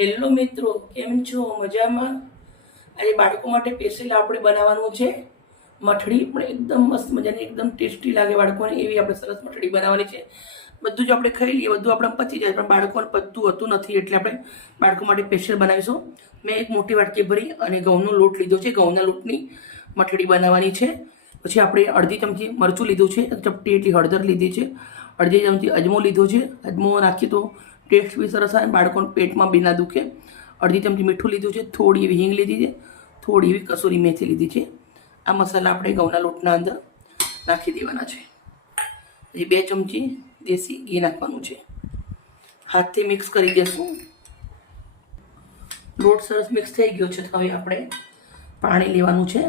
Hello મિત્રો, કેમ છો? મજામાં? આજે બાળકો માટે સ્પેશિયલ આપણે બનાવવાનું છે મઠડી પણ એકદમ મસ્ત મજાની, એકદમ ટેસ્ટી લાગે બાળકોને. એવી આપણે સરસ મઠડી બનાવવાની છે. બધું જ આપણે ખાઈ લઈએ, બધું આપણે પચી જાય. પણ બાળકોને પચતું હતું નથી એટલે આપણે બાળકો માટે સ્પેશિયલ બનાવીશું. મેં એક મોટી વાટકી ભરી અને ઘઉંનો લોટ લીધો છે. ઘઉંના લોટની મઠડી બનાવવાની છે. પછી આપણે અડધી ચમચી મરચું લીધું છે. ચપટી એટલી હળદર લીધી છે. અડધી ચમચી અજમો લીધો છે. અજમો નાખીએ તો ટેસ્ટ બી સરસ આવે, બાળકોને પેટમાં બી ના દુખે. અડધી ચમચી મીઠું લીધું છે, થોડી એવી હિંગ લીધી છે, થોડી એવી કસૂરી મેથી લીધી છે. આ મસાલા આપણે ઘઉંના લોટના અંદર નાખી દેવાના છે. પછી બે ચમચી દેશી ઘી નાખવાનું છે. હાથથી મિક્સ કરી દેશું. લોટ સરસ મિક્સ થઈ ગયો છે હવે આપણે પાણી લેવાનું છે.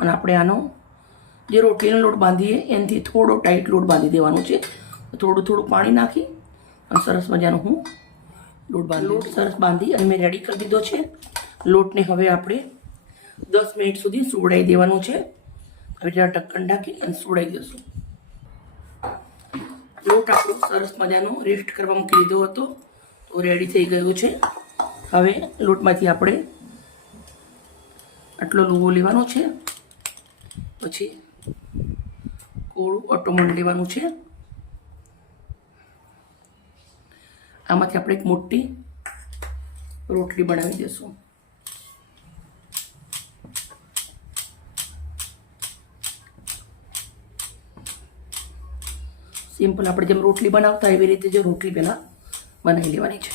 અને આપણે આનો જે રોટલીનો લોટ બાંધીએ, એનાથી થોડો ટાઈટ લોટ બાંધી દેવાનો છે. થોડું થોડું પાણી નાખી અને સરસ મજાનો હું લોટ બાંધી લોટ સરસ બાંધી અને મેં રેડી કરી દીધો છે. લોટને હવે આપણે દસ મિનિટ સુધી સુવડાવી દેવાનું છે. હવે જરા ઢક્કન ઢાંકી અને સુવડાવી દઈશું. લોટ આપણો સરસ મજાનો રેસ્ટ કરવા મૂકી દીધો હતો. તો રેડી થઈ ગયો છે. હવે લોટમાંથી આપણે આટલો લુવો લેવાનો છે. પછી કોળું ઓટોમન લેવાનું છે. આમાંથી આપણે એક મોટી રોટલી બનાવી દઈશું સિમ્પલ આપણે જેમ રોટલી બનાવતા એવી રીતે જે રોટલી પહેલાં બનાવી લેવાની છે.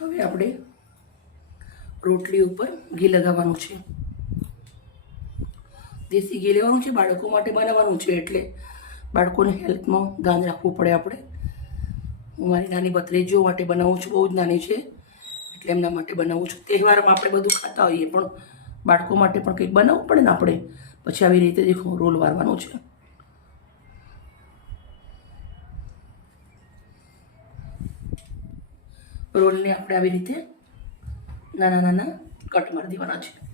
હવે આપણે રોટલી ઉપર ઘી લગાવવાનું છે. દેશી ઘી લેવાનું છે, બાળકો માટે બનાવવાનું છે એટલે બાળકોને હેલ્થમાં ધ્યાન રાખવું પડે આપણે. હું મારી નાની ભત્રીજીઓ માટે બનાવું છું, બહુ જ નાની છે, એટલે એમના માટે બનાવું છું. તહેવારમાં આપણે બધું ખાતા હોઈએ, પણ બાળકો માટે પણ કંઈક બનાવવું પડે ને આપણે. પછી આવી રીતે દેખો રોલ વારવાનો છે. રોલને આપણે આવી રીતે નાના નાના કટ મારી દેવાના છે.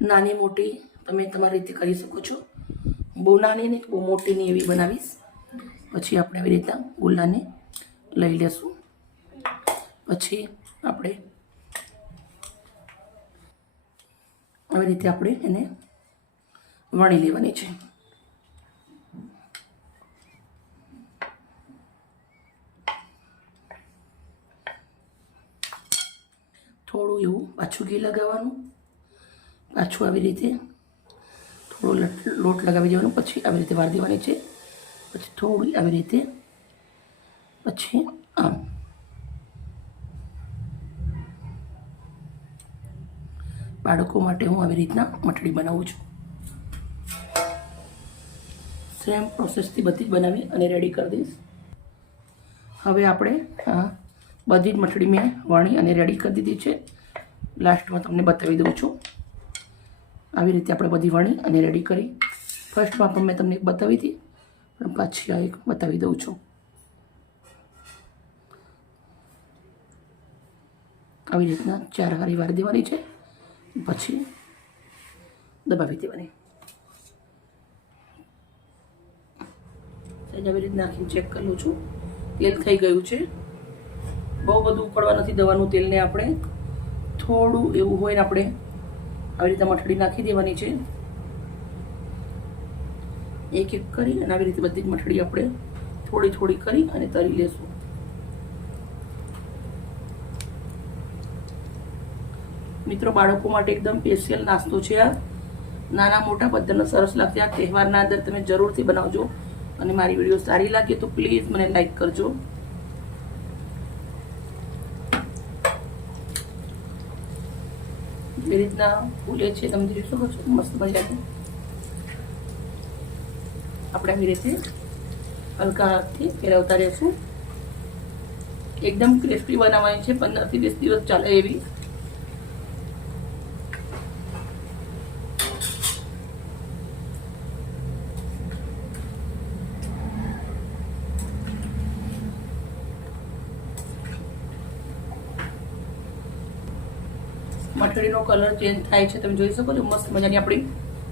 નાની મોટી તમે તમારી રીતે કરી શકો છો. બહુ નાની ને બહુ મોટી નહીં એવી બનાવીશ. પછી આપણે આવી રીતના ગુલ્લાને લઈ લેશું. પછી આપણે આવી રીતે આપણે એને વણી લેવાની છે. થોડું એવું પાછું ઘી લગાવવાનું. પાછું આવી રીતે થોડો લટ- લગાવી દેવાનો, પછી આવી રીતે વાર દેવાની છે. પછી થોડી આવી રીતે, પછી આમ. બાળકો માટે હું આવી રીતના મઠડી બનાવું છું. સેમ પ્રોસેસથી બધી જ બનાવી અને રેડી કરી દઈશ. હવે આપણે બધી જ મઠડી મેં વણી અને રેડી કરી દીધી છે. લાસ્ટમાં તમને બતાવી દઉં છું. આવી રીતે આપણે બધી વણી અને રેડી કરી. ફર્સ્ટમાં પણ મેં તમને એક બતાવી હતી, પણ પાછી આ એક બતાવી દઉં છું. આવી રીતના ચાર હારી વાર દેવાની છે. પછી દબાવી દેવાની. આવી રીતના આખી ચેક કરી છું. તેલ થઈ ગયું છે. બહુ બધું ઉકળવા નથી દેવાનું તેલને આપણે. થોડું એવું હોય ને આપણે આવી રીતે મઠડી નાખી દેવાની છે. એક એક કરી અને આવી રીતે બધી જ મઠડી આપણે થોડી થોડી કરી અને તરી લેશું. મિત્રો, બાળકો માટે એકદમ સ્પેશિયલ નાસ્તો છે આ. નાના મોટા બધાને સરસ લાગશે આ તહેવારના અંદર તમે જરૂરથી બનાવજો. અને મારી વીડિયો સારી લાગે તો પ્લીઝ મને લાઈક કરજો. જે રીતના ફૂલે છે. તમે જોઈ શકો છો, મસ્ત મજાની. આપણે આવી રીતે હલકા હાથથી ફેરવતા રહેશું. એકદમ ક્રિસ્પી બનાવવાની છે. પંદરથી વીસ દિવસ ચાલે એવી. મઠડીનો કલર ચેન્જ થાય છે, તમે જોઈ શકો છો, મસ્ત મજાની આપણી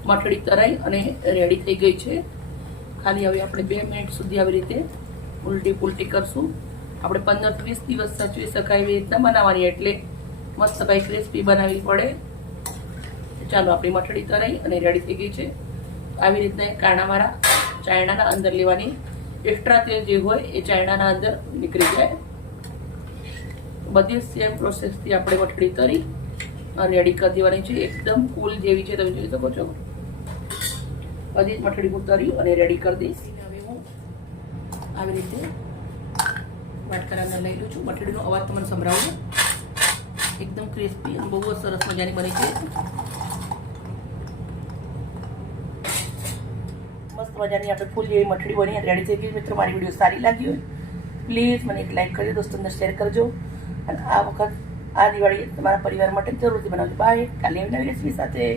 મઠડી તરાઈ અને રેડી થઈ ગઈ છે. ખાલી હવે આપણે બે મિનિટ સુધી આવી રીતે ઉલટી પુલટી કરશું. આપણે પંદર ત્રીસ દિવસ સાચવી શકાય એવી રીતના બનાવવાની, એટલે મસ્ત કંઈ ક્રિસ્પી બનાવવી પડે. ચાલો, આપણી મઠડી તરાઈ અને રેડી થઈ ગઈ છે. આવી રીતના કાણાવાળા ચાયણાના અંદર લેવાની. એક્સ્ટ્રા તેલ જે હોય એ ચાયણાના અંદર નીકળી જાય. બધી સેમ પ્રોસેસથી આપણે મઠડી તરી રેડી કરી દેવાની છે એકદમ કુલ જેવી છે તમે જોઈ શકો છો. હજી જ મઠડી ઉતારી તરી અને રેડી કરી દઈશ. હવે હું આવી રીતે વાટકાના અંદર લઈ લઉં છું. મઠડીનો અવાજ તમને સંભળાવું. એકદમ ક્રિસ્પી અને બહુ જ સરસ મજાની બની છે. મસ્ત મજાની આપણે ફૂલ જેવી મઠડી બની રેડી થઈ ગઈ. મિત્રો મારી વીડિયો સારી લાગી હોય પ્લીઝ મને એક લાઈક કરજો દોસ્તોને શેર કરજો. અને આ વખત આ દિવાળી તમારા પરિવાર માટે જરૂરથી બનાવજો. બાય કાલે નવી રેસીપી સાથે.